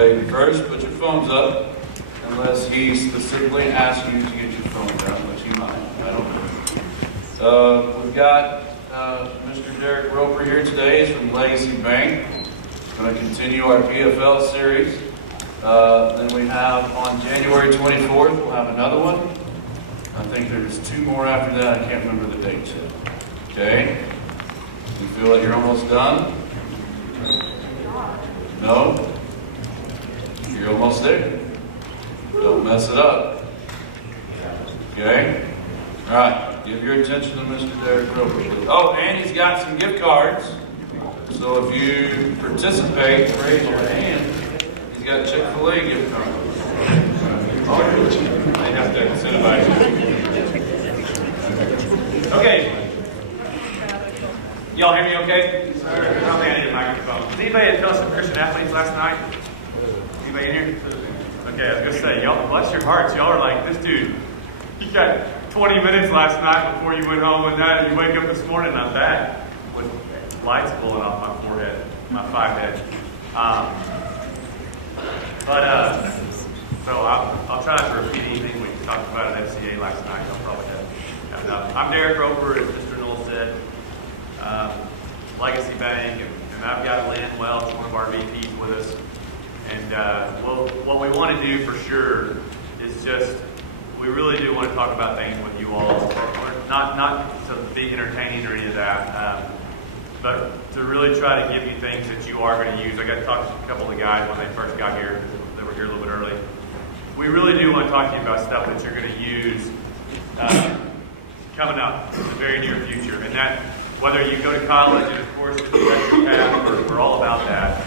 Okay, first, put your phones up, unless he specifically asks you to get your phone down, which he might. I don't know. We've got Mr. Derek Roper here today. He's from Legacy Bank. Going to continue our PFL series. Then we have on January 24th, we'll have another one. I think there's 2 more after that. I can't remember the dates yet. Okay? You feel like you're almost done? No? You're almost there. Don't mess it up. Okay? All right. Give your attention to Mr. Derek Roper. Oh, and he's got some gift cards. So if you participate, raise your hand. He's got Chick-fil-A gift cards. They have to incentivize you. Okay. Y'all hear me okay? I don't think I need a microphone. Did anybody tell some Christian athletes last night? Anybody in here? Okay, I was going to say, y'all, bless your hearts. Y'all are like, this dude, you got 20 minutes last night before you went home and that, and you wake up this morning and I'm back with lights blowing off my forehead, my 5 head. So I'll try not to repeat anything we talked about at FCA last night. I'll probably have enough. I'm Derek Roper, as Mr. Knoll said, Legacy Bank, and I've got Lynn Welch, one of our VPs, with us. And what we want to do for sure is just, we really do want to talk about things with you all, not to be entertaining or any of that, but to really try to give you things that you are going to use. I got to talk to a couple of the guys when they first got here. They were here a little bit early. We really do want to talk to you about stuff that you're going to use coming up in the very near future. And that, whether you go to college, and of course, that's your path, we're all about that.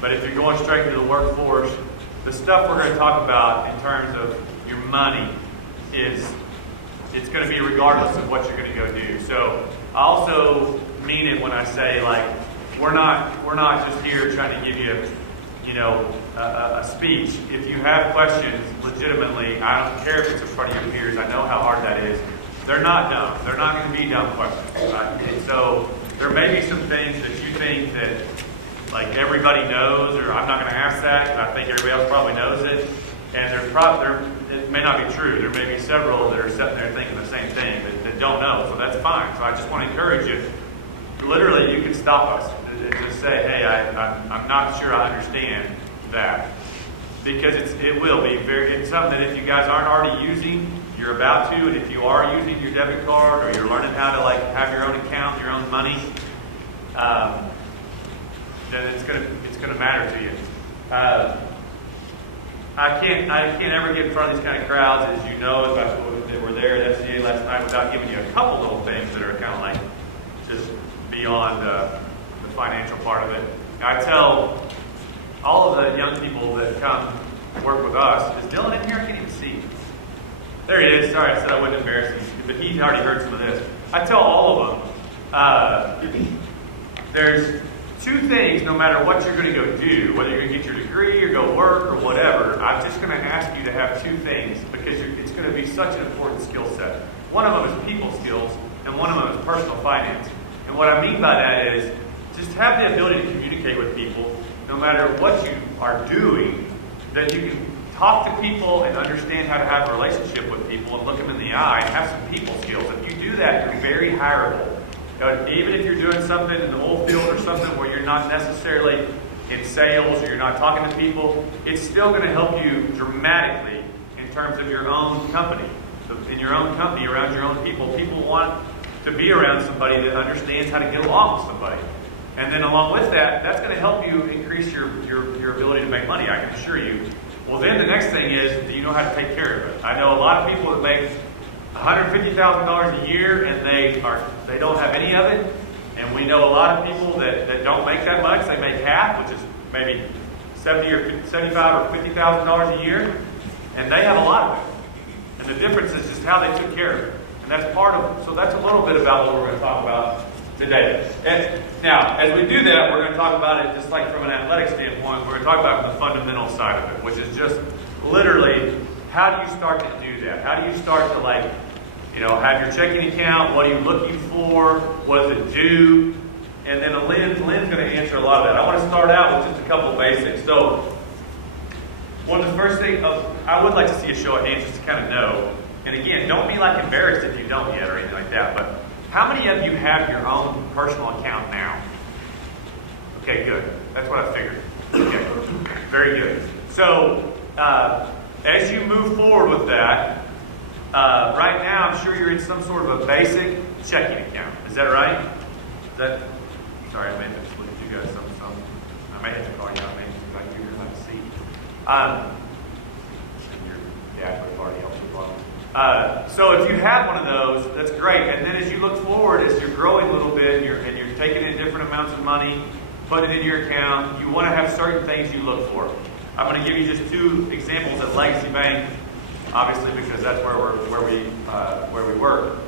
But if you're going straight into the workforce, the stuff we're going to talk about in terms of your money it's going to be regardless of what you're going to go do. So I also mean it when I say, like, we're not just here trying to give you, a speech. If you have questions, legitimately, I don't care if it's in front of your peers. I know how hard that is. They're not dumb. They're not going to be dumb questions. And so there may be some things that you think that, like, everybody knows, or I'm not going to ask that because I think everybody else probably knows it. And it may not be true. There may be several that are sitting there thinking the same thing that don't know. So that's fine. So I just want to encourage you. Literally, you can stop us and just say, hey, I'm not sure I understand that. Because it will be it's something that if you guys aren't already using, you're about to. And if you are using your debit card, or you're learning how to, like, have your own account, your own money, then it's gonna matter to you. I can't ever get in front of these kind of crowds, as you know, that were there at FCA last night, without giving you a couple little things that are kind of like just beyond the financial part of it. I tell all of the young people that come work with us, is Dylan in here? I can't even see. There he is. Sorry, I said I wouldn't embarrass him, but he's already heard some of this. I tell all of them, there's 2 things, no matter what you're going to go do, whether you're going to get your degree or go work or whatever, I'm just going to ask you to have 2 things, because it's going to be such an important skill set. One of them is people skills, and one of them is personal finance. And what I mean by that is just have the ability to communicate with people, no matter what you are doing, that you can talk to people and understand how to have a relationship with people and look them in the eye and have some people skills. If you do that, you're very hireable. Even if you're doing something in the oil field or something where you're not necessarily in sales or you're not talking to people, it's still going to help you dramatically in terms of your own company. In your own company, around your own people, people want to be around somebody that understands how to get along with somebody. And then along with that, that's going to help you increase your ability to make money, I can assure you. Well, then the next thing is, do you know how to take care of it? I know a lot of people that make $150,000 a year and they don't have any of it. And we know a lot of people that don't make that much. They make half, which is maybe $75,000 or $50,000 a year, and they have a lot of it. And the difference is just how they took care of it. And that's so that's a little bit about what we're going to talk about today. And now, as we do that, we're going to talk about it just like from an athletic standpoint. We're going to talk about the fundamental side of it, which is just literally, how do you start to do that? How do you start to, like, have your checking account? What are you looking for? What does it do? And then Lynn's going to answer a lot of that. I want to start out with just a couple of basics. So, one of the first things, I would like to see a show of hands just to kind of know. And again, don't be like embarrassed if you don't yet or anything like that. But how many of you have your own personal account now? Okay, good. That's what I figured. Okay, very good. So, as you move forward with that, right now I'm sure you're in some sort of a basic checking account. Is that right? Sorry, I may have to look at you guys some. I may have to call you out, maybe if I figure out to see. Your dashboard party helps you along. So if you have one of those, that's great. And then as you look forward, as you're growing a little bit, and you're taking in different amounts of money, putting it in your account, you want to have certain things you look for. I'm going to give you just two examples at Legacy Bank, obviously because that's where we work.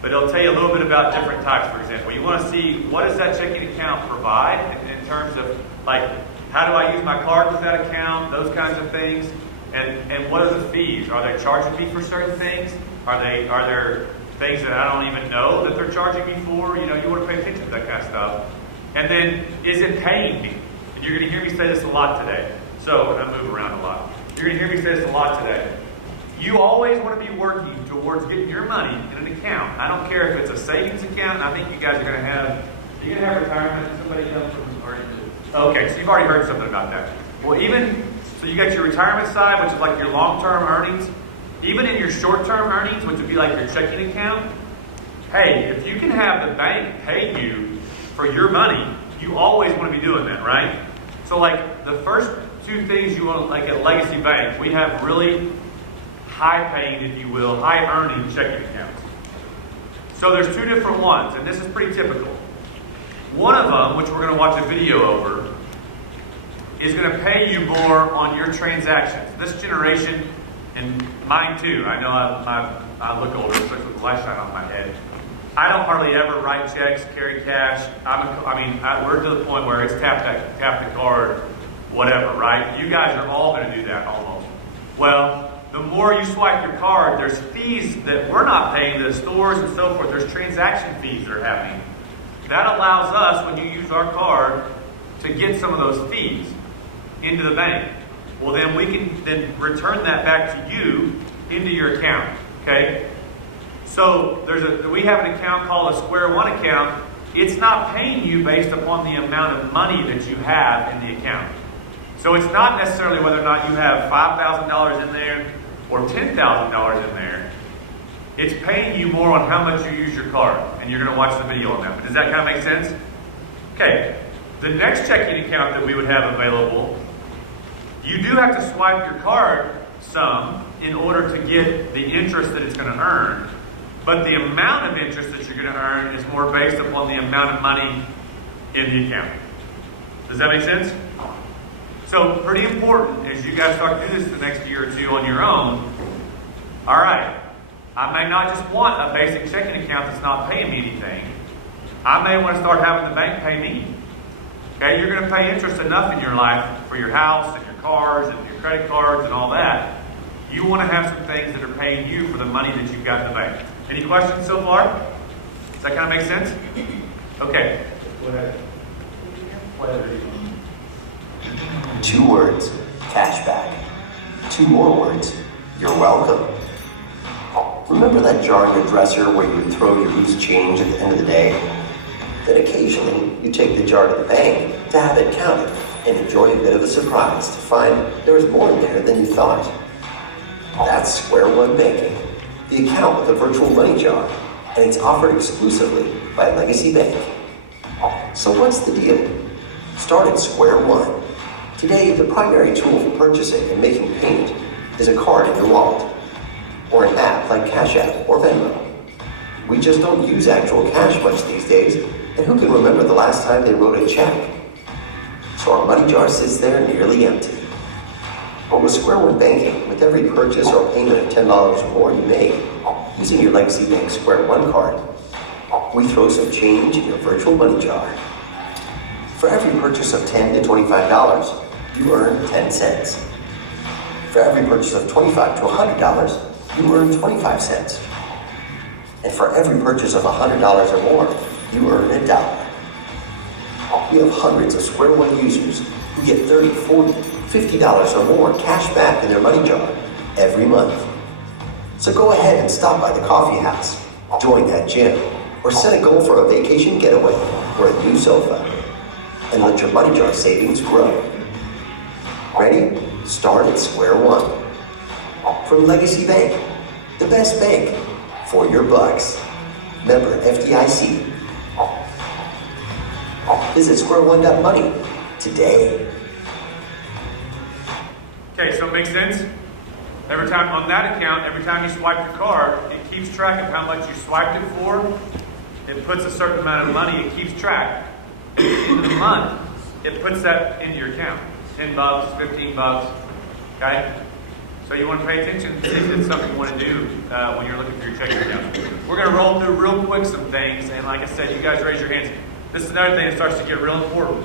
But it'll tell you a little bit about different types. For example, you want to see what does that checking account provide in terms of like how do I use my card with that account, those kinds of things, and what are the fees? Are they charging me for certain things? Are there things that I don't even know that they're charging me for? You want to pay attention to that kind of stuff. And then, is it paying me? And you're going to hear me say this a lot today. So, and I move around a lot. You're going to hear me say this a lot today. You always want to be working towards getting your money in an account. I don't care if it's a savings account, and I think you guys are going to have, retirement? Somebody come from, okay, so you've already heard something about that. Well, so you got your retirement side, which is like your long-term earnings. Even in your short-term earnings, which would be like your checking account, hey, if you can have the bank pay you for your money, you always want to be doing that, right? So like the first two things you want to, like at Legacy Bank, we have really high-paying, if you will, high-earning checking accounts. So there's two different ones, and this is pretty typical. One of them, which we're going to watch a video over, is going to pay you more on your transactions. This generation, and mine too, I know I look older, especially with the light shine on my head. I don't hardly ever write checks, carry cash. We're to the point where it's tap the card, whatever, right? You guys are all going to do that almost. Well, the more you swipe your card, there's fees that we're not paying to the stores and so forth. There's transaction fees that are happening. That allows us, when you use our card, to get some of those fees into the bank. Well, then we can then return that back to you into your account, okay? So we have an account called a Square One account. It's not paying you based upon the amount of money that you have in the account. So it's not necessarily whether or not you have $5,000 in there or $10,000 in there. It's paying you more on how much you use your card. And you're going to watch the video on that. But does that kind of make sense? Okay. The next checking account that we would have available, you do have to swipe your card some in order to get the interest that it's going to earn. But the amount of interest that you're going to earn is more based upon the amount of money in the account. Does that make sense? So pretty important as you guys start to do this the next year or two on your own. All right, I may not just want a basic checking account that's not paying me anything. I may want to start having the bank pay me. Okay, you're going to pay interest enough in your life for your house and your cars and your credit cards and all that. You want to have some things that are paying you for the money that you've got in the bank. Any questions so far? Does that kind of make sense? Okay. Go ahead. Two words, cashback. Two more words, you're welcome. Remember that jar in your dresser where you would throw your loose change at the end of the day? Then occasionally you take the jar to the bank to have it counted and enjoy a bit of a surprise to find there was more in there than you thought. That's Square One Banking, the account with a virtual money jar, and it's offered exclusively by Legacy Bank. So what's the deal? Start at Square One. Today, the primary tool for purchasing and making payment is a card in your wallet, or an app like Cash App or Venmo. We just don't use actual cash much these days, and who can remember the last time they wrote a check? So our money jar sits there nearly empty. But with Square One Banking, with every purchase or payment of $10 or more you make, using your Legacy Bank Square One card, we throw some change in your virtual money jar. For every purchase of $10 to $25, you earn 10 cents. For every purchase of $25 to $100, you earn 25 cents. And for every purchase of $100 or more, you earn $1. We we have hundreds of Square One users who get $30, $40, $50 or more cash back in their money jar every month. So go ahead and stop by the coffee house, join that gym, or set a goal for a vacation getaway or a new sofa, and let your money jar savings grow. Ready? Start at Square One. From Legacy Bank, the best bank for your bucks. Member FDIC. Visit squareone.money today. Okay, so it makes sense? Every time on that account, every time you swipe your card, it keeps track of how much you swiped it for. It puts a certain amount of money, it keeps track. At the end of the month, it puts that into your account. $10, $15, okay? So you want to pay attention if it's something you want to do when you're looking for your checking account. We're going to roll through real quick some things, and like I said, you guys raise your hands. This is another thing that starts to get real important,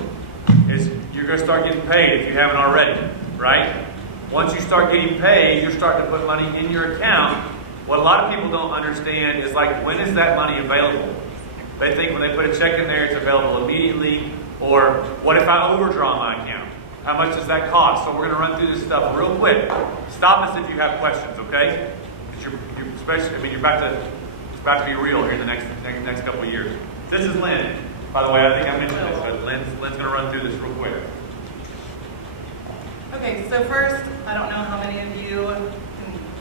is you're going to start getting paid if you haven't already, right? Once you start getting paid, you're starting to put money in your account. What a lot of people don't understand is, like, when is that money available? They think when they put a check in there, it's available immediately, or what if I overdraw my account? How much does that cost? So we're going to run through this stuff real quick. Stop us if you have questions, okay? Because you're especially, I mean, it's about to be real here in the next couple of years. This is Lynn, by the way. I think I mentioned this, but Lynn's going to run through this real quick. Okay, so first, I don't know how many of you can,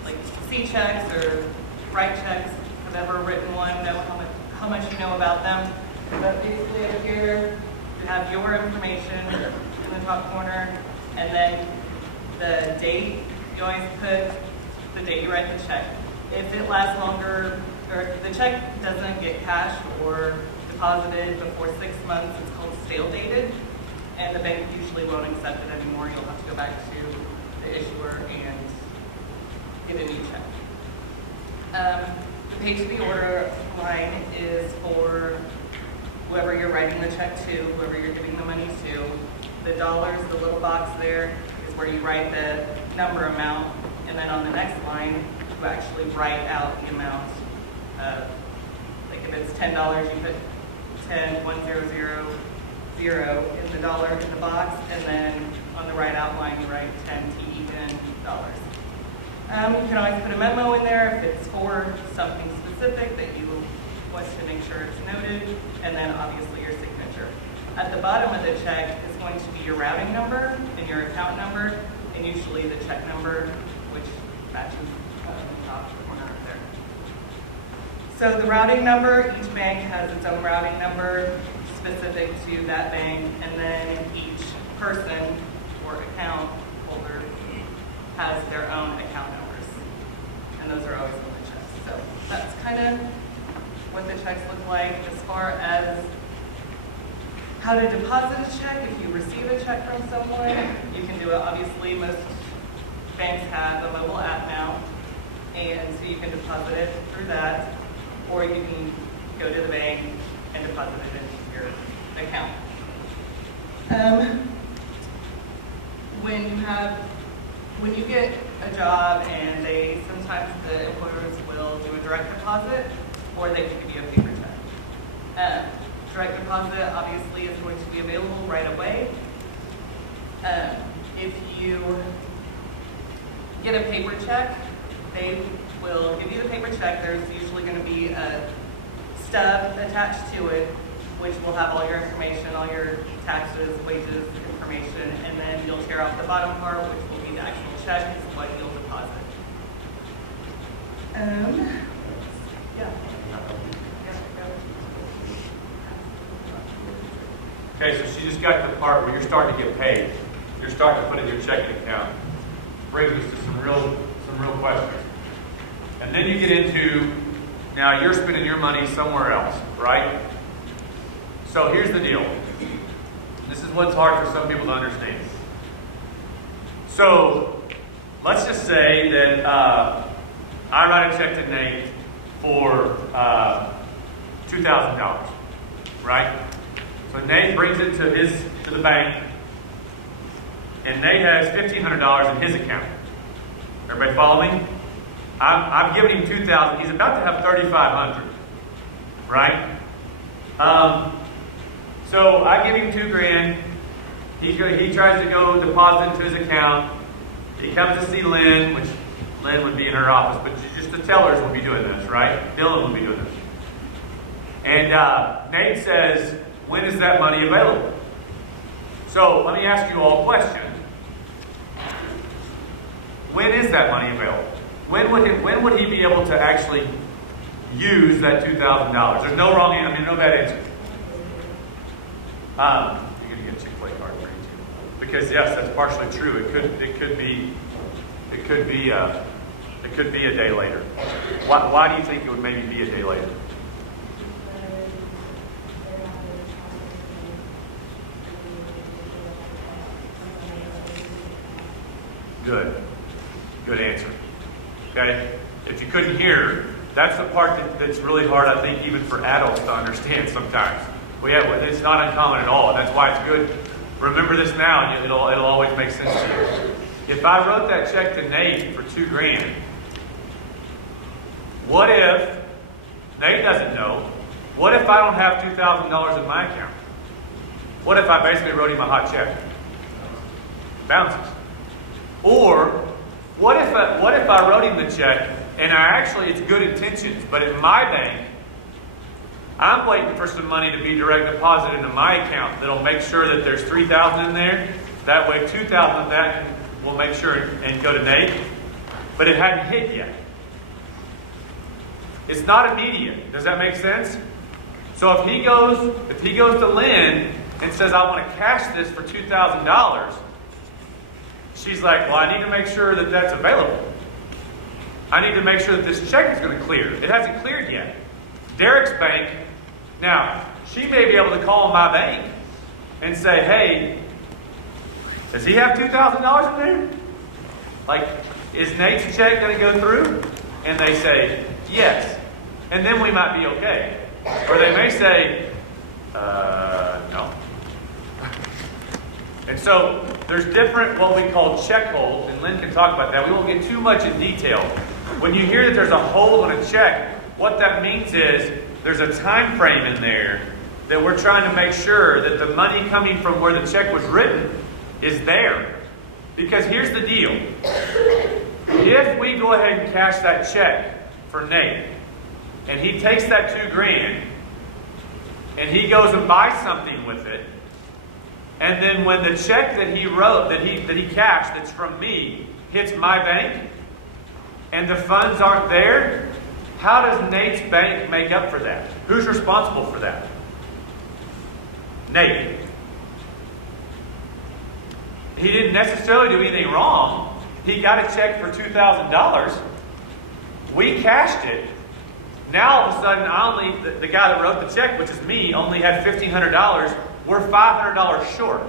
like, see checks or write checks, have ever written one, know how much you know about them. But basically up here, you have your information in the top corner, and then the date. You always put the date you write the check. If it lasts longer, or if the check doesn't get cashed or deposited before 6 months, it's called stale dated, and the bank usually won't accept it anymore. You'll have to go back to the issuer and get a new check. The pay to be order line is for whoever you're writing the check to, whoever you're giving the money to. The dollars, the little box there, is where you write the number amount, and then on the next line, you actually write out the amount. Like if it's $10, you put 10, 1000 in the dollar in the box, and then on the right outline, you write 10 TEN dollars. You can always put a memo in there if it's for something specific that you want to make sure it's noted, and then obviously your signature. At the bottom of the check is going to be your routing number and your account number, and usually the check number, which matches in the top corner up there. So the routing number, each bank has its own routing number specific to that bank, and then each person or account holder has their own account numbers, and those are always on the checks. So that's kind of what the checks look like. As far as how to deposit a check, if you receive a check from someone, you can do it. Obviously, most banks have a mobile app now, and so you can deposit it through that, or you can go to the bank and deposit it into your account. When you get a job, and sometimes the employers will do a direct deposit, or they can give you a paper check. Direct deposit obviously is going to be available right away. If you get a paper check, they will give you the paper check. There's usually going to be a stub attached to it, which will have all your information, all your taxes, wages, information, and then you'll tear off the bottom part, which will be the actual check, is what you'll deposit. Yeah. Okay, so she just got to the part where you're starting to get paid. You're starting to put in your checking account. Brings us to some real questions. And then you get into, now you're spending your money somewhere else, right? So here's the deal. This is what's hard for some people to understand. So let's just say that I write a check to Nate for $2,000, right? So Nate brings it to the bank, and Nate has $1,500 in his account. Everybody follow me? I'm giving him $2,000. He's about to have $3,500, right? So I give him $2,000. He tries to go deposit into his account. He comes to see Lynn, which Lynn would be in her office, but just the tellers would be doing this, right? Dylan would be doing this. And Nate says, when is that money available? So let me ask you all a question. When is that money available? When would he be able to actually use that $2,000? There's no wrong answer. I mean, no bad answer. You're going to get a Chick-fil-A card for you too, because yes, that's partially true. It could be a day later. Why do you think it would maybe be a day later? Good answer. Okay? If you couldn't hear, that's the part that's really hard, I think, even for adults to understand sometimes. It's not uncommon at all, and that's why it's good. Remember this now, and it'll always make sense to you. If I wrote that check to Nate for $2,000, what if Nate doesn't know? What if I don't have $2,000 in my account? What if I basically wrote him a hot check? Bounces. Or what if I wrote him the check and it's good intentions, but at my bank, I'm waiting for some money to be direct deposited into my account that'll make sure that there's $3,000 in there. That way, $2,000 of that will make sure and go to Nate. But it hadn't hit yet. It's not immediate. Does that make sense? So if he goes to Lynn and says, I want to cash this for $2,000, she's like, well, I need to make sure that that's available. I need to make sure that this check is going to clear. It hasn't cleared yet. Derek's bank, now, she may be able to call my bank and say, hey, does he have $2,000 in there? Like, is Nate's check going to go through? And they say, yes. And then we might be okay. Or they may say, no. And so there's different what we call check holds, and Lynn can talk about that. We won't get too much in detail. When you hear that there's a hold on a check, what that means is there's a time frame in there that we're trying to make sure that the money coming from where the check was written is there. Because here's the deal. If we go ahead and cash that check for Nate, and he takes that $2,000, and he goes and buys something with it, and then when the check that he wrote, that he cashed, that's from me, hits my bank, and the funds aren't there, how does Nate's bank make up for that? Who's responsible for that? Nate. He didn't necessarily do anything wrong. He got a check for $2,000. We cashed it. Now all of a sudden, the guy that wrote the check, which is me, only had $1,500. We're $500 short.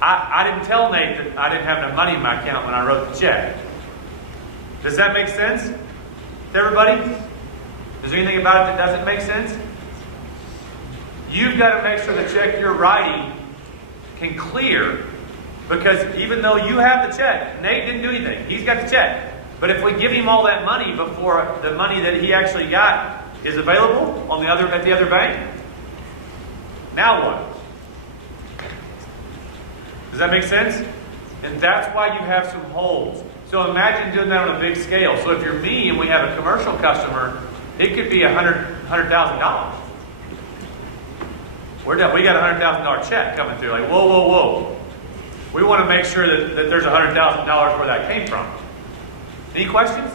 I didn't tell Nate that I didn't have enough money in my account when I wrote the check. Does that make sense to everybody? Is there anything about it that doesn't make sense? You've got to make sure the check you're writing can clear, because even though you have the check, Nate didn't do anything. He's got the check. But if we give him all that money before the money that he actually got is available at the other bank, now what? Does that make sense? And that's why you have some holds. So imagine doing that on a big scale. So if you're me and we have a commercial customer, it could be $100,000. We got a $100,000 check coming through. Like, whoa. We want to make sure that there's $100,000 where that came from. Any questions?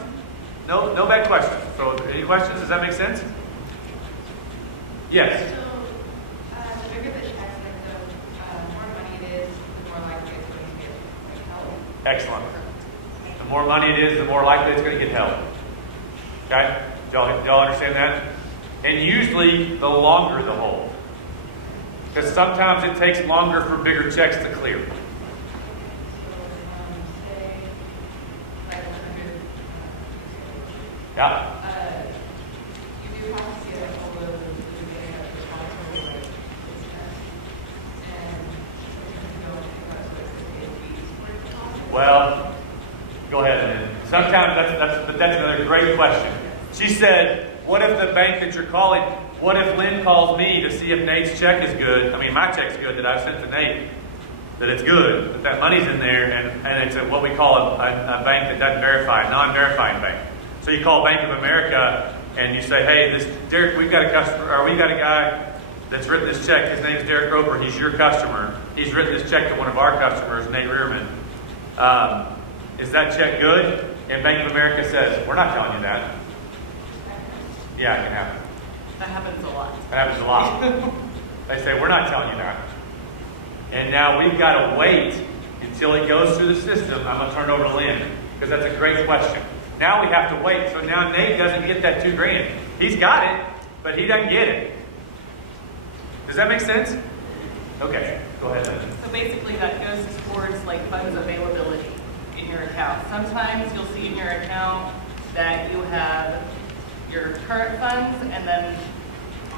No bad questions. So any questions? Does that make sense? Yes. So, the bigger the check, the more money it is, the more likely it's going to get held. Excellent. The more money it is, the more likely it's going to get held. Okay? Y'all understand that? And usually, the longer the hold. Because sometimes it takes longer for bigger checks to clear. So, say, like 100, Yeah. you do have to see like all of the beginning of the depository rate expense. And you know, think about what it's going to pay fees for deposit. Well, go ahead. Sometimes that's another great question. She said, what if the bank that you're calling what if Lynn calls me to see if Nate's check is good? I mean, my check's good that I sent to Nate, that it's good, that money's in there, and it's what we call a bank that doesn't verify, a non-verifying bank. So you call Bank of America and you say, hey, Derek, we've got a customer, or we got a guy that's written this check. His name's Derek Roper. He's your customer. He's written this check to one of our customers, Nate Rearman. Is that check good? And Bank of America says, we're not telling you that. Yeah, it can happen. That happens a lot. That happens a lot. They say, we're not telling you that. And now we've got to wait until it goes through the system. I'm going to turn it over to Lynn, because that's a great question. Now we have to wait. So now Nate doesn't get that $2,000. He's got it, but he doesn't get it. Does that make sense? Okay, go ahead, Lynn. So basically that goes towards like funds availability in your account. Sometimes you'll see in your account that you have your current funds and then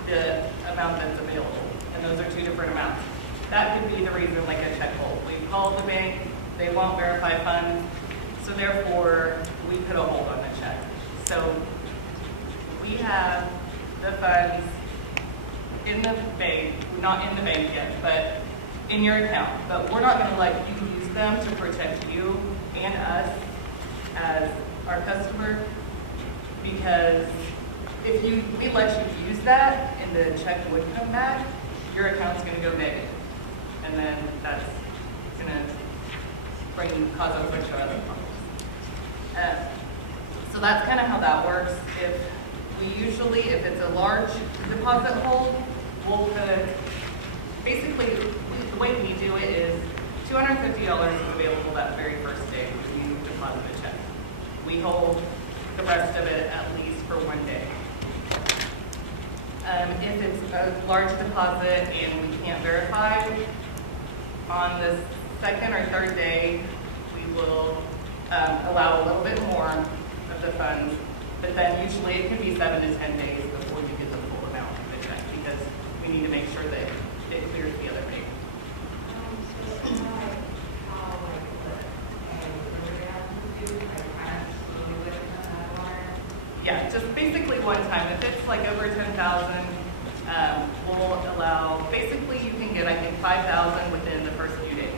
the amount that's available. And those are two different amounts. That could be the reason, like a check hold. We called the bank, they won't verify funds, so therefore we put a hold on the check. So we have the funds in the bank, not in the bank yet, but in your account. But we're not going to let you use them to protect you and us as our customer, because if we let you use that and the check would come back, your account's going to go negative. And then that's going to cause a bunch of other problems. So that's kind of how that works. If it's a large deposit hold, we'll put, basically, the way we do it is $250 is available that very first day when you deposit a check. We hold the rest of it at least for 1 day. If it's a large deposit and we can't verify, on the second or third day, we will allow a little bit more of the funds, but then usually it can be 7 to 10 days before you get the full amount of the check, because we need to make sure that it clears the other day. So it's not like how like what we have to do, like kind of slowly with that water. Yeah, just basically one time. If it's like over 10,000, we'll allow, basically you can get, I think, 5,000 within the first few days.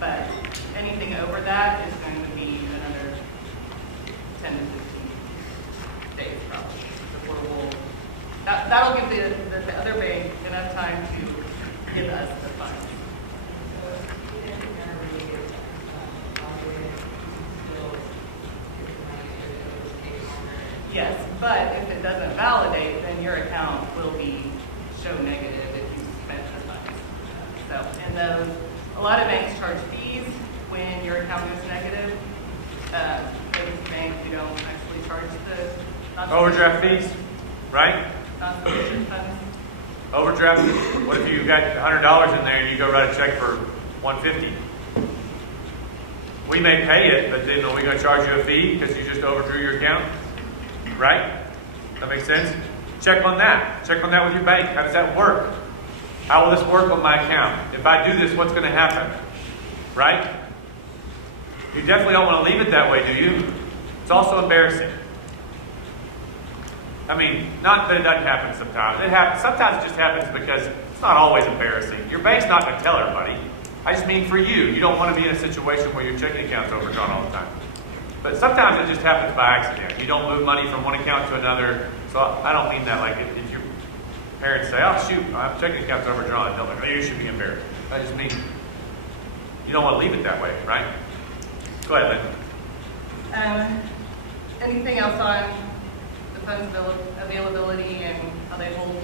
But anything over that is going to be another 10 to 15 days probably before that'll give the other bank enough time to give us the funds. So even if you never really get still get the money, it will take longer. Yes, but if it doesn't validate, then your account will be show negative if you spent the funds. So, and those, a lot of banks charge fees when your account goes negative. This bank, we don't actually charge the Overdraft fees, right? non-sufficient funds. Overdraft. What if you got $100 in there and you go write a check for $150? We may pay it, but then are we going to charge you a fee because you just overdrew your account? Right? That makes sense? Check on that. Check on that with your bank. How does that work? How will this work on my account? If I do this, what's going to happen? Right? You definitely don't want to leave it that way, do you? It's also embarrassing. I mean, not that it doesn't happen sometimes. It happens. Sometimes it just happens because it's not always embarrassing. Your bank's not going to tell everybody. I just mean for you. You don't want to be in a situation where your checking account's overdrawn all the time. But sometimes it just happens by accident. You don't move money from one account to another. So I don't mean that like if your parents say, oh shoot, my checking account's overdrawn. Don't like, oh, you should be embarrassed. I just mean you don't want to leave it that way, right? Go ahead, Lynn. Anything else on the funds availability and how they hold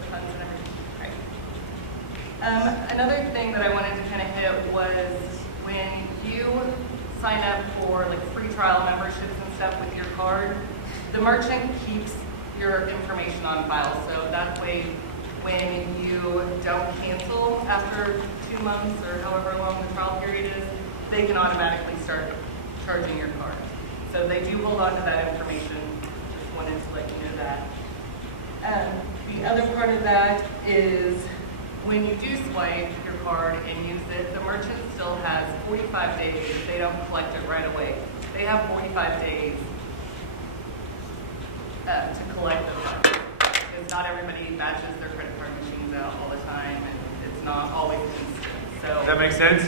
the funds and everything? Right. Another thing that I wanted to kind of hit was when you sign up for like free trial memberships and stuff with your card, the merchant keeps your information on file. So that way, when you don't cancel after 2 months or however long the trial period is, they can automatically start charging your card. So they do hold on to that information. Just wanted to let you know that. The other part of that is when you do swipe your card and use it, the merchant still has 45 days if they don't collect it right away. They have 45 days to collect the funds. Because like not everybody batches their credit card machines out all the time, and it's not always instant. Does So that make sense?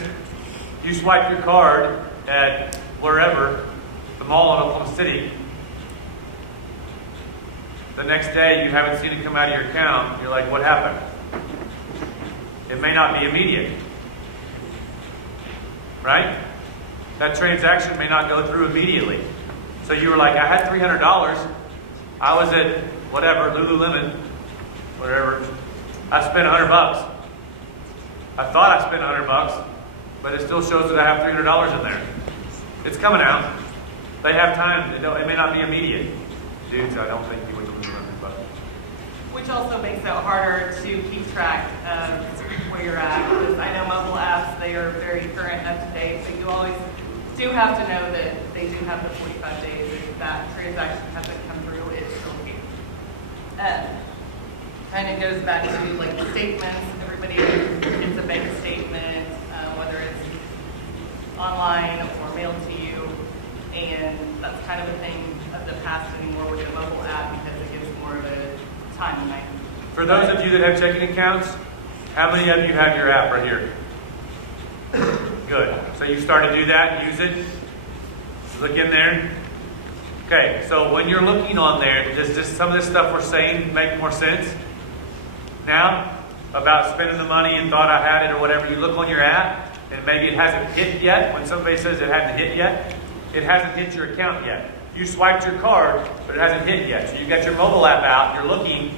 You swipe your card at wherever, the mall in Oklahoma City. The next day, you haven't seen it come out of your account. You're like, what happened? It may not be immediate. Right? That transaction may not go through immediately. So you were like, I had $300. I was at whatever, Lululemon, whatever. I spent $100. I thought I spent $100, but it still shows that I have $300 in there. It's coming out. They have time. It may not be immediate. Dudes, I don't think you would remember, but which also makes it harder to keep track of where you're at. Because I know mobile apps, they are very current, up to date, but you always do have to know that they do have the 45 days. If that transaction hasn't come through, it's still here. And it goes back to like the statements. Everybody gets a bank statement, whether it's online or mailed to you. And that's kind of a thing of the past anymore with the mobile app because it gives more of a timeline. for those of you that have checking accounts, how many of you have your app right here? Good. So you start to do that, use it. Look in there. Okay, so when you're looking on there, does just some of this stuff we're saying make more sense? Now, about spending the money and thought I had it or whatever, you look on your app and maybe it hasn't hit yet. When somebody says it hasn't hit yet, it hasn't hit your account yet. You swiped your card, but it hasn't hit yet. So you've got your mobile app out, you're looking,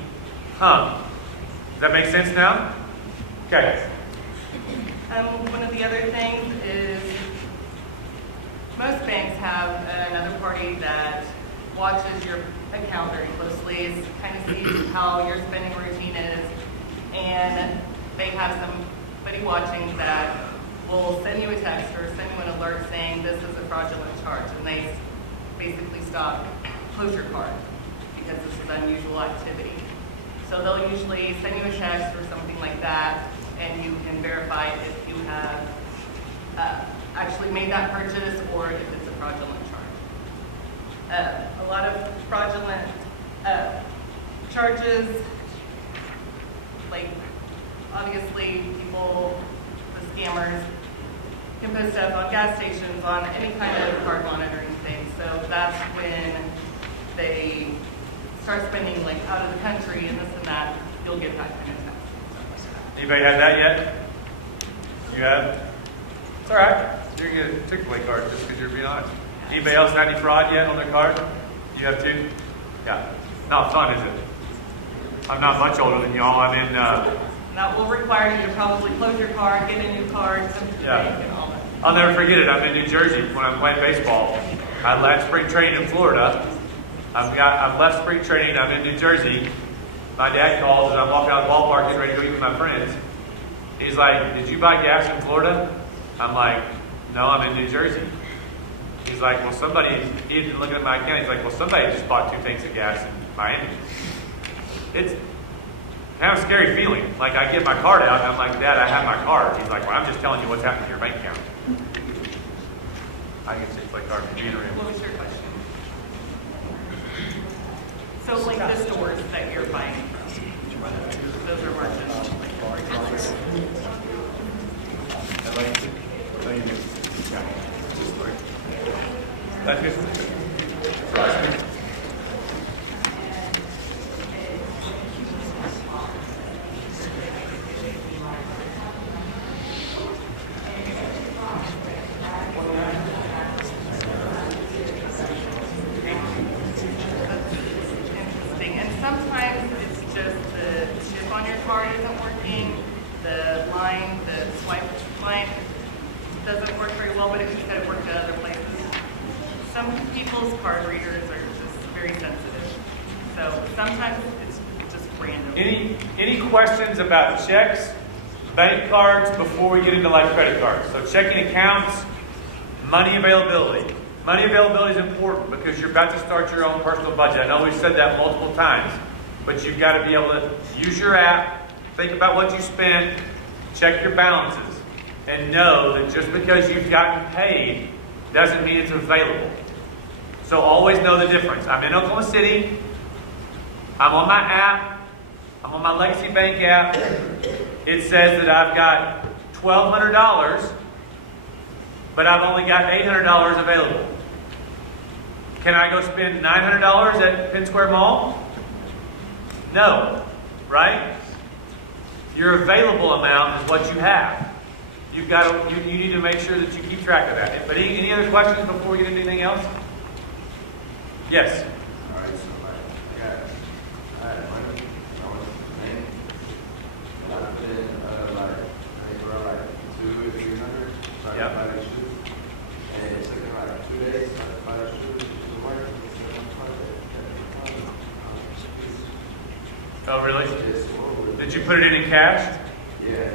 Does that make sense now? Okay. One of the other things is most banks have another party that watches your account very closely, kind of sees how your spending routine is, and they have somebody watching that will send you a text or send you an alert saying this is a fraudulent charge, and they basically stop, close your card because this is unusual activity. So they'll usually send you a text or something like that, and you can verify if you have actually made that purchase or if it's a fraudulent charge. A lot of fraudulent charges, like obviously people, the scammers, can put stuff on gas stations, on any kind of card monitoring thing. So that's when they start spending like out of the country and this and that, you'll get that kind of text. Anybody had that yet? You have? It's all right. You're going to get a Chick-fil-A card just because you're being honest. Anybody else had any fraud yet on their card? You have too? Yeah. Not fun, is it? I'm not much older than y'all. I'm in... That will require you to probably close your card, get a new card, come to the Yeah. bank and all that. I'll never forget it. I'm in New Jersey when I'm playing baseball. I left spring training in Florida. I've left spring training. I'm in New Jersey. My dad calls and I'm walking out of the ballpark getting ready to go eat with my friends. He's like, "Did you buy gas in Florida?" I'm like, "No, I'm in New Jersey." He's like, "Well, somebody," he's looking at my account. He's like, "Well, somebody just bought 2 tanks of gas in Miami." It's kind of a scary feeling. Like I get my card out and I'm like, "Dad, I have my card." He's like, "Well, I'm just telling you what's happening to your bank account." I can see my card computer in. What was your question? So like the stores that you're buying from, those are merchants. That's good. Interesting. And sometimes it's just the chip on your card isn't working, the line, the swipe line doesn't work very well, but it could have worked at other places. Some people's card readers are just very sensitive. So sometimes it's just random. Any questions about checks, bank cards before we get into like credit cards? So checking accounts, money availability. Money availability is important because you're about to start your own personal budget. I know we've said that multiple times, but you've got to be able to use your app, think about what you spent, check your balances, and know that just because you've gotten paid doesn't mean it's available. So always know the difference. I'm in Oklahoma City. I'm on my app. I'm on my Legacy Bank app. It says that I've got $1,200, but I've only got $800 available. Can I go spend $900 at Penn Square Mall? No, right? Your available amount is what you have. You've got to, you need to make sure that you keep track of that. But any other questions before we get into anything else? Yes. All right, so I had money, I was paying, and I put in like 200 or 300, so I Yep. could buy the shoes. And it took me like 2 days to buy the shoes to work. Oh, really? It's horrible. Did you put it in cash? Yeah.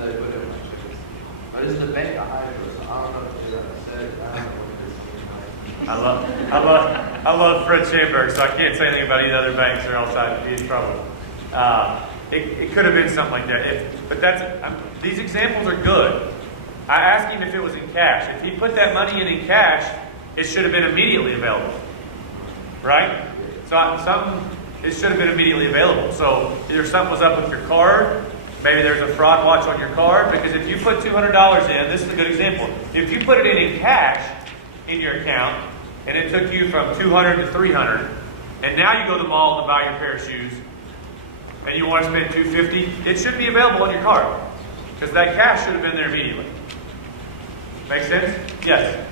They put it in my shoes. But it's the bank I hired for, so I don't know if they're gonna set it. I don't know what this is. I love Fred Schamberg, so I can't say anything about any other banks or else I'd be in trouble. It could have been something like that. But these examples are good. I asked him if it was in cash. If he put that money in cash, it should have been immediately available, right? It should have been immediately available. So either something was up with your card, maybe there's a fraud watch on your card, because if you put $200 in, this is a good example. If you put it in cash in your account, and it took you from 200 to 300, and now you go to the mall to buy your pair of shoes, and you want to spend $250, it should be available on your card, because that cash should have been there immediately. Make sense? Yes. Say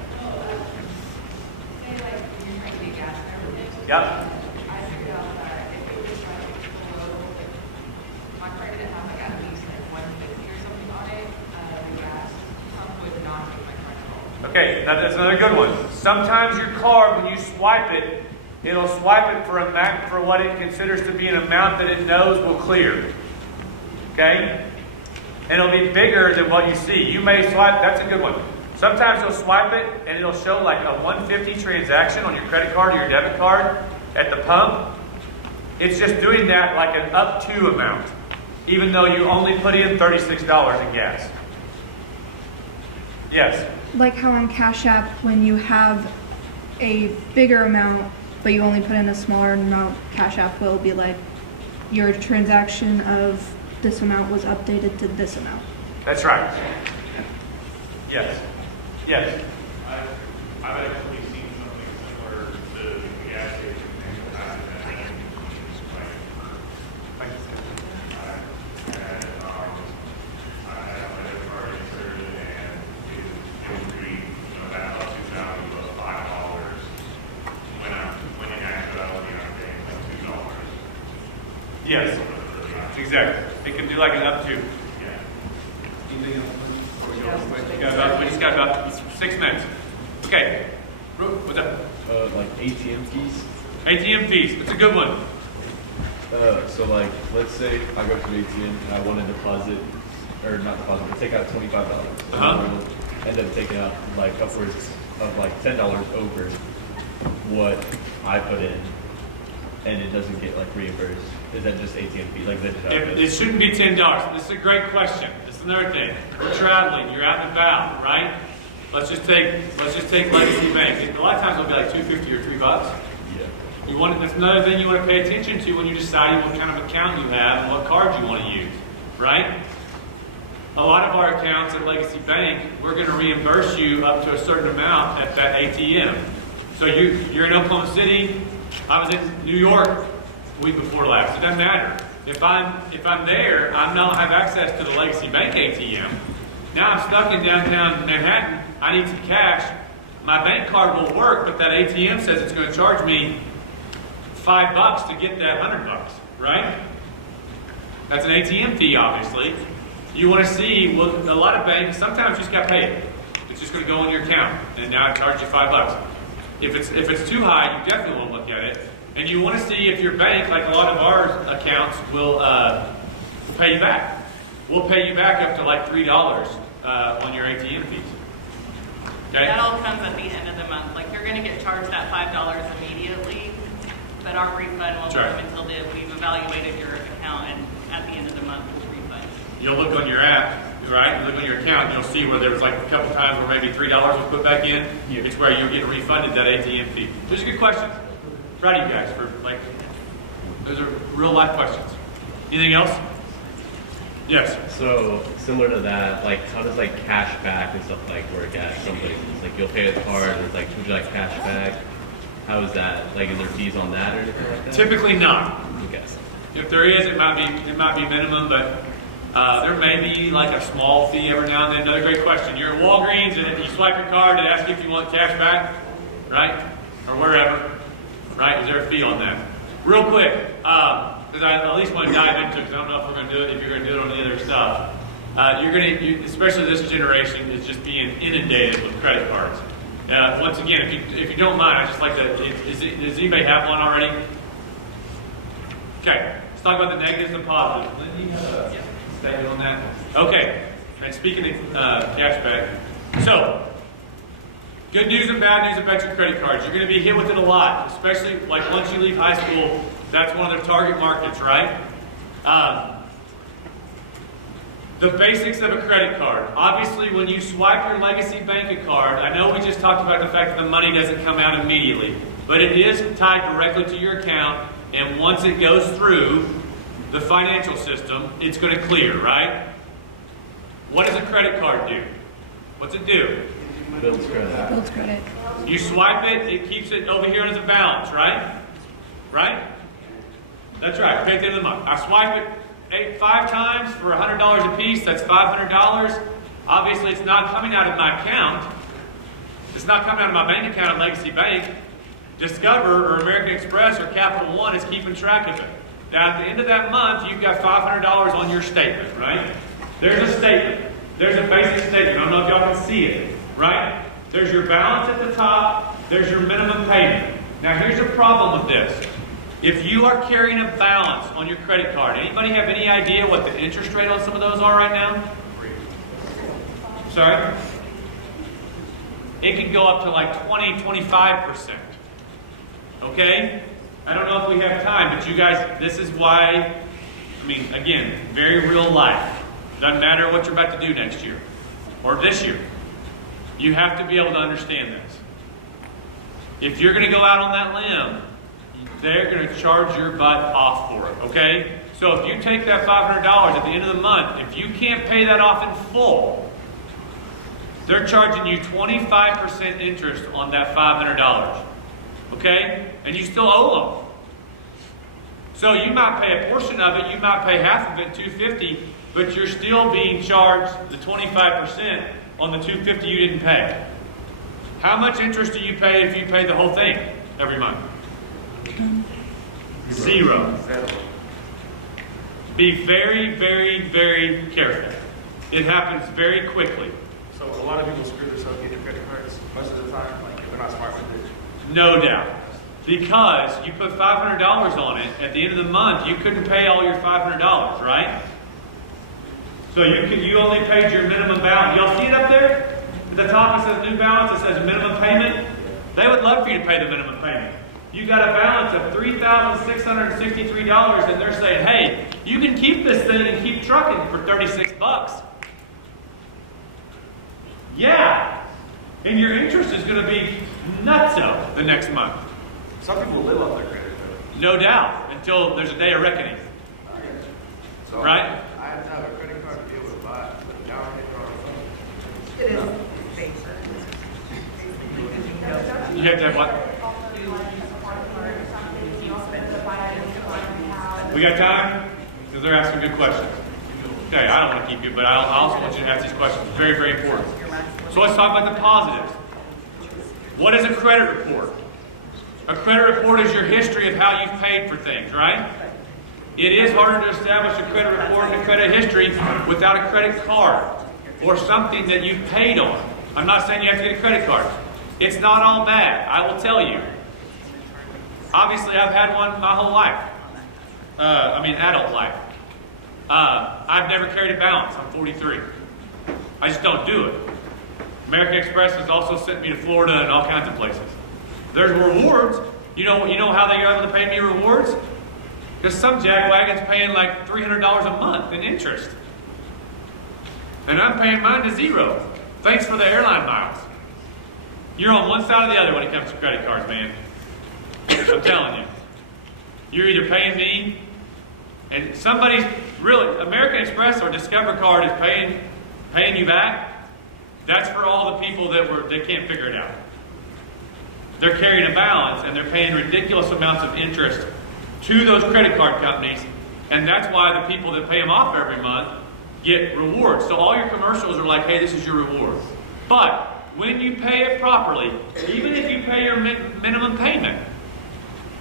like when you're trying to get gas and everything. Yep. I figured out that if it was trying to pull low, my car didn't have like at least like 150 or something on it, the gas pump would not make my car go. Okay, now that's another good one. Sometimes your card, when you swipe it, it'll swipe it for for what it considers to be an amount that it knows will clear. Okay? And it'll be bigger than what you see. You may swipe, that's a good one. Sometimes you'll swipe it and it'll show like a 150 transaction on your credit card or your debit card at the pump. It's just doing that like an up to amount, even though you only put in $36 in gas. Yes? Like how on Cash App, when you have a bigger amount, but you only put in a smaller amount, Cash App will be like, your transaction of this amount was updated to this amount. That's right. Yes. Yes. I've actually seen something similar to the gas station thing that happened at the Thank you. I had my debit card inserted and it agreed, that up to value of $5. When in actuality I'm paying like $2. Yes. Exactly. It can do like an up to. Yeah. Anything else? We just got about 6 minutes. Okay. What's up? Like ATM fees. ATM fees. That's a good one. So like, let's say I go to the ATM and I want to deposit, or not deposit, but take out $25. Uh-huh. I end up taking out like upwards of like $10 over what I put in, and it doesn't get like reimbursed. Is that just ATM fee? Like that? It shouldn't be $10. This is a great question. This is another thing. You're traveling. You're out and about, right? Let's just take Legacy Bank. A lot of times it'll be like $2.50 or $3. Yeah. That's another thing you want to pay attention to when you're deciding what kind of account you have and what card you want to use, right? A lot of our accounts at Legacy Bank, we're going to reimburse you up to a certain amount at that ATM. So you're in Oklahoma City. I was in New York week before last. It doesn't matter. If I'm there, I don't have access to the Legacy Bank ATM. Now I'm stuck in downtown Manhattan. I need some cash. My bank card will work, but that ATM says it's going to charge me $5 to get that $100, right? That's an ATM fee, obviously. You want to see, well, a lot of banks, sometimes you just got to pay it. It's just going to go in your account, and now it charges you $5. If it's too high, you definitely want to look at it. And you want to see if your bank, like a lot of our accounts, will pay you back. We'll pay you back up to like $3 on your ATM fees. Okay? That all comes at the end of the month. Like, you're going to get charged that $5 immediately, but our refund will Sure. come until we've evaluated your account, and at the end of the month, we'll refund. You'll look on your app, right? You look on your account, and you'll see where there was like a couple times where maybe $3 was put back in. Yeah. It's where you're getting refunded that ATM fee. Those are good questions. Proud of you guys for Those are real life questions. Anything else? Yes. So similar to that, like how does like cash back and stuff like work at some places? Like you'll pay with card and it's like, would you like cash back? How is that? Like is there fees on that or anything like that? Typically not. Okay. If there is, it might be minimum, but there may be like a small fee every now and then. Another great question. You're at Walgreens and you swipe your card and ask you if you want cash back, right? Or wherever, right? Is there a fee on that? Real quick, because I at least want to dive into it, because I don't know if we're going to do it, if you're going to do it on the other stuff. Especially this generation, is just being inundated with credit cards. Once again, if you don't mind, I just like to. Does anybody have one already? Okay, let's talk about the negatives and positives. Lindsay, you have a statement on that? Okay, and speaking of cashback, so good news and bad news about your credit cards. You're going to be hit with it a lot, especially like once you leave high school. That's one of their target markets, right? The basics of a credit card. Obviously, when you swipe your Legacy Bank card, I know we just talked about the fact that the money doesn't come out immediately, but it is tied directly to your account, and once it goes through the financial system, it's going to clear, right? What does a credit card do? What's it do? Builds credit. Builds credit. You swipe it, it keeps it over here as a balance, right? Right? That's right, pay at the end of the month. I swipe it 5 times for $100 a piece, that's $500. Obviously, it's not coming out of my account. It's not coming out of my bank account at Legacy Bank. Discover or American Express or Capital One is keeping track of it. Now, at the end of that month, you've got $500 on your statement, right? There's a statement. There's a basic statement. I don't know if y'all can see it, right? There's your balance at the top. There's your minimum payment. Now, here's the problem with this. If you are carrying a balance on your credit card, anybody have any idea what the interest rate on some of those are right now? Sorry? It can go up to like 20, 25%. Okay? I don't know if we have time, but you guys, this is why, I mean, again, very real life. Doesn't matter what you're about to do next year or this year. You have to be able to understand this. If you're going to go out on that limb, they're going to charge your butt off for it, okay? So if you take that $500 at the end of the month, if you can't pay that off in full, they're charging you 25% interest on that $500, okay? And you still owe them. So you might pay a portion of it, you might pay half of it, $250, but you're still being charged the 25% on the $250 you didn't pay. How much interest do you pay if you pay the whole thing every month? 0. Be very, very, very careful. It happens very quickly. So a lot of people screw themselves getting credit cards most of the time, like if they're not smart with it. No doubt. Because you put $500 on it, at the end of the month, you couldn't pay all your $500, right? So you only paid your minimum balance. Y'all see it up there? At the top it says new balance, it says minimum payment. They would love for you to pay the minimum payment. You got a balance of $3,663 and they're saying, hey, you can keep this thing and keep trucking for $36. Yeah. And your interest is going to be nutso the next month. Some people live off their credit though. No doubt, until there's a day of reckoning. So Right? I have to have a credit card to be able to buy it, but now I can borrow It is safer. You have to have what? We got time? Because they're asking good questions. Okay, I don't want to keep you, but I also want you to ask these questions. Very, very important. So let's talk about the positives. What is a credit report? A credit report is your history of how you've paid for things, right? It is harder to establish a credit report and a credit history without a credit card or something that you've paid on. I'm not saying you have to get a credit card. It's not all bad, I will tell you. Obviously, I've had one my whole life. Adult life. I've never carried a balance. I'm 43. I just don't do it. American Express has also sent me to Florida and all kinds of places. There's rewards. You know how they are able to pay me rewards? Because some jackwagon's paying like $300 a month in interest. And I'm paying mine to 0. Thanks for the airline miles. You're on one side or the other when it comes to credit cards, man. I'm telling you. You're either paying me, and somebody's really, American Express or Discover Card is paying you back. That's for all the people that can't figure it out. They're carrying a balance and they're paying ridiculous amounts of interest to those credit card companies, and that's why the people that pay them off every month get rewards. So all your commercials are like, hey, this is your reward. But when you pay it properly, even if you pay your minimum payment,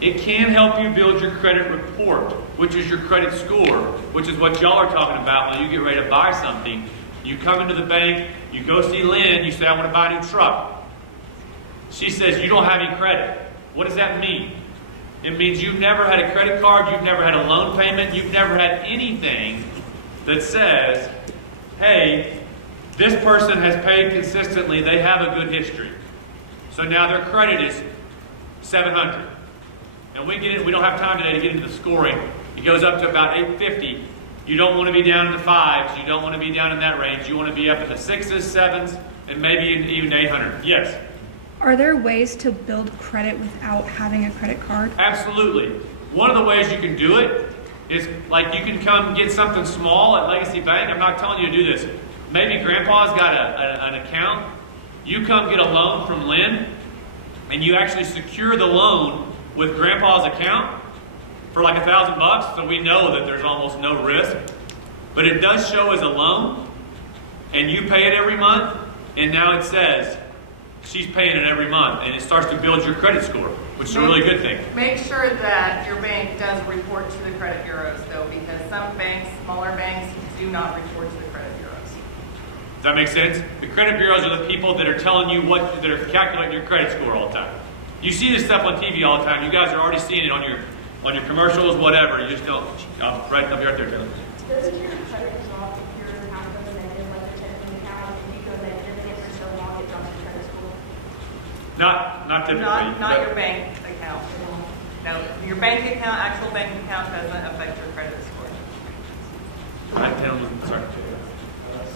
it can help you build your credit report, which is your credit score, which is what y'all are talking about when you get ready to buy something. You come into the bank, you go see Lynn, you say, I want to buy a new truck. She says, you don't have any credit. What does that mean? It means you've never had a credit card, you've never had a loan payment, you've never had anything that says, hey, this person has paid consistently, they have a good history. So now their credit is 700. And we don't have time today to get into the scoring. It goes up to about 850. You don't want to be down in the 5s, you don't want to be down in that range. You want to be up in the 6s, 7s, and maybe even 800. Yes? Are there ways to build credit without having a credit card? Absolutely. One of the ways you can do it is like you can come get something small at Legacy Bank. I'm not telling you to do this. Maybe Grandpa's got an account. You come get a loan from Lynn, and you actually secure the loan with Grandpa's account for like $1,000, so we know that there's almost no risk. But it does show as a loan, and you pay it every month, and now it says she's paying it every month, and it starts to build your credit score, which is a really good thing. Make sure that your bank does report to the credit bureaus, though, because some banks, smaller banks, do not report to the credit bureaus. Does that make sense? The credit bureaus are the people that are telling you that are calculating your credit score all the time. You see this stuff on TV all the time. You guys are already seeing it on your commercials, whatever. You just don't. I'll be right there, Taylor. Doesn't your credit result if your account goes negative, like your checking account, if you go negative again for so long, it drops your credit score? Not typically. Not your bank account. No, your bank account, actual bank account doesn't affect your credit score. Right, Taylor, sorry.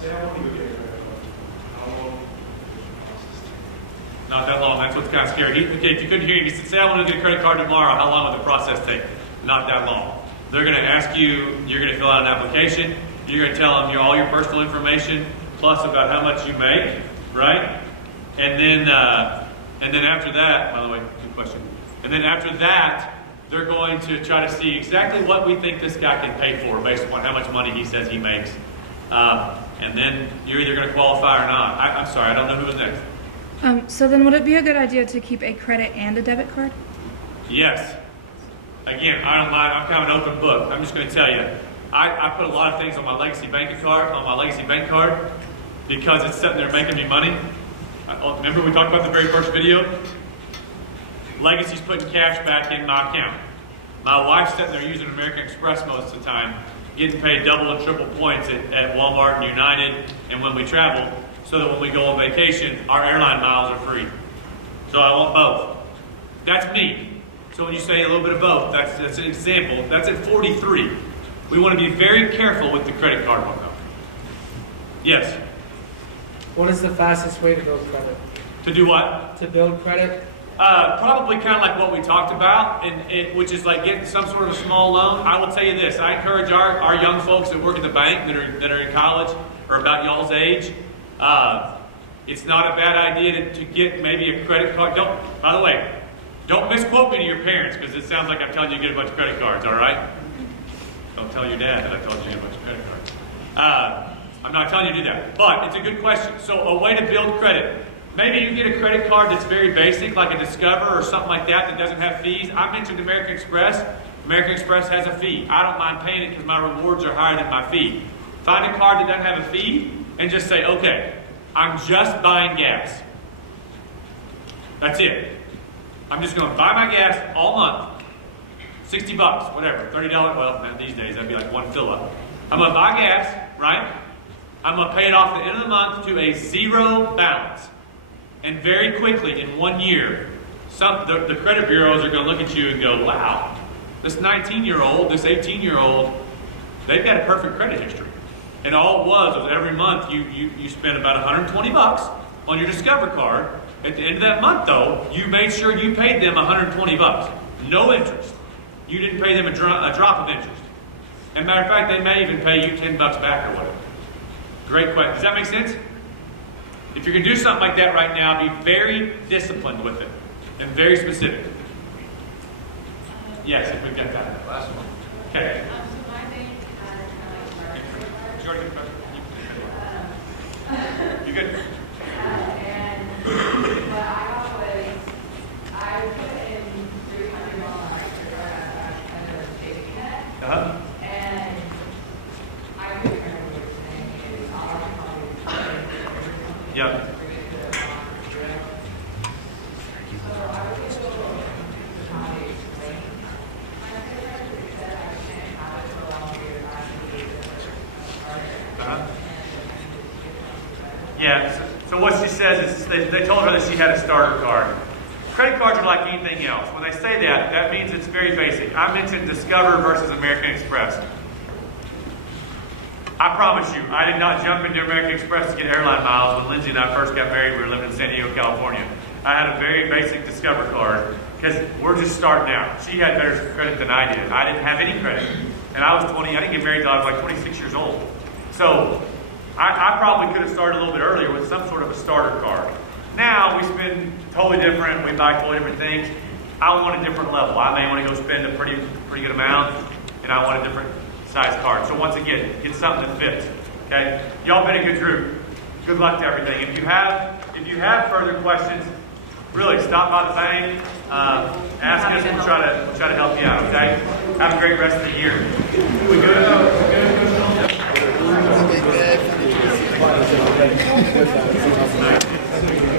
Say I want to go get a credit card. How long? Not that long. That's what's kind of scary. Okay, if you couldn't hear him, he said, say I want to get a credit card tomorrow. How long will the process take? Not that long. They're going to ask you, you're going to fill out an application. You're going to tell them all your personal information, plus about how much you make, right? And then after that, by the way, good question. And then after that, they're going to try to see exactly what we think this guy can pay for based upon how much money he says he makes. And then you're either going to qualify or not. I'm sorry, I don't know who was next. So then would it be a good idea to keep a credit and a debit card? Yes. Again, I don't mind. I'm kind of an open book. I'm just going to tell you, I put a lot of things on my Legacy Bank card, because it's sitting there making me money. Remember we talked about the very first video? Legacy's putting cash back in my account. My wife's sitting there using American Express most of the time, getting paid double and triple points at Walmart and United, and when we travel, so that when we go on vacation, our airline miles are free. So I want both. That's me. So when you say a little bit of both, that's an example. That's at 43. We want to be very careful with the credit card one, though. Yes. What is the fastest way to build credit? To do what? To build credit? Probably kind of like what we talked about, which is like getting some sort of a small loan. I will tell you this. I encourage our young folks that work at the bank that are in college or about y'all's age, it's not a bad idea to get maybe a credit card. By the way, don't misquote me to your parents, because it sounds like I'm telling you to get a bunch of credit cards, all right? Don't tell your dad that I told you to get a bunch of credit cards. I'm not telling you to do that, but it's a good question. So a way to build credit. Maybe you get a credit card that's very basic, like a Discover or something like that doesn't have fees. I mentioned American Express. American Express has a fee. I don't mind paying it because my rewards are higher than my fee. Find a card that doesn't have a fee and just say, okay, I'm just buying gas. That's it. I'm just going to buy my gas all month. $60, whatever, $30. Well, man, these days that'd be like one fill up. I'm going to buy gas, right? I'm going to pay it off at the end of the month to a zero balance. And very quickly, in 1 year, the credit bureaus are going to look at you and go, wow, this 19-year-old, this 18-year-old, they've got a perfect credit history. And all it was every month you spent about $120 on your Discover card. At the end of that month, though, you made sure you paid them $120. No interest. you didn't pay them a drop of interest. As a matter of fact, they may even pay you $10 back or whatever. Great question. Does that make sense? If you're going to do something like that right now, be very disciplined with it and very specific. Yes, if we've got that. Last one. Okay. So my thing, Did you already get the You good? and but I put in 300 on my under safety net, Uh-huh. and I couldn't remember what you were saying. It was all Yeah. So I was able to how to explain. My favorite said I can't have it for a long period of time to be Uh-huh. Yeah, so what she says is they told her that she had a starter card. Credit cards are like anything else. When they say that, that means it's very basic. I mentioned Discover versus American Express. I promise you, I did not jump into American Express to get airline miles. When Lindsay and I first got married, we were living in San Diego, California. I had a very basic Discover card because we're just starting out. She had better credit than I did. I didn't have any credit. And I was 20, I didn't get married until I was like 26 years old. So I probably could have started a little bit earlier with some sort of a starter card. Now we spend totally different. We buy totally different things. I want a different level. I may want to go spend a pretty good amount, and I want a different size card. So once again, get something that fits. Okay, y'all been a good group. Good luck to everything. If you have further questions, really stop by the bank, ask us. We'll try to help you out. Okay. Have a great rest of the year. We good?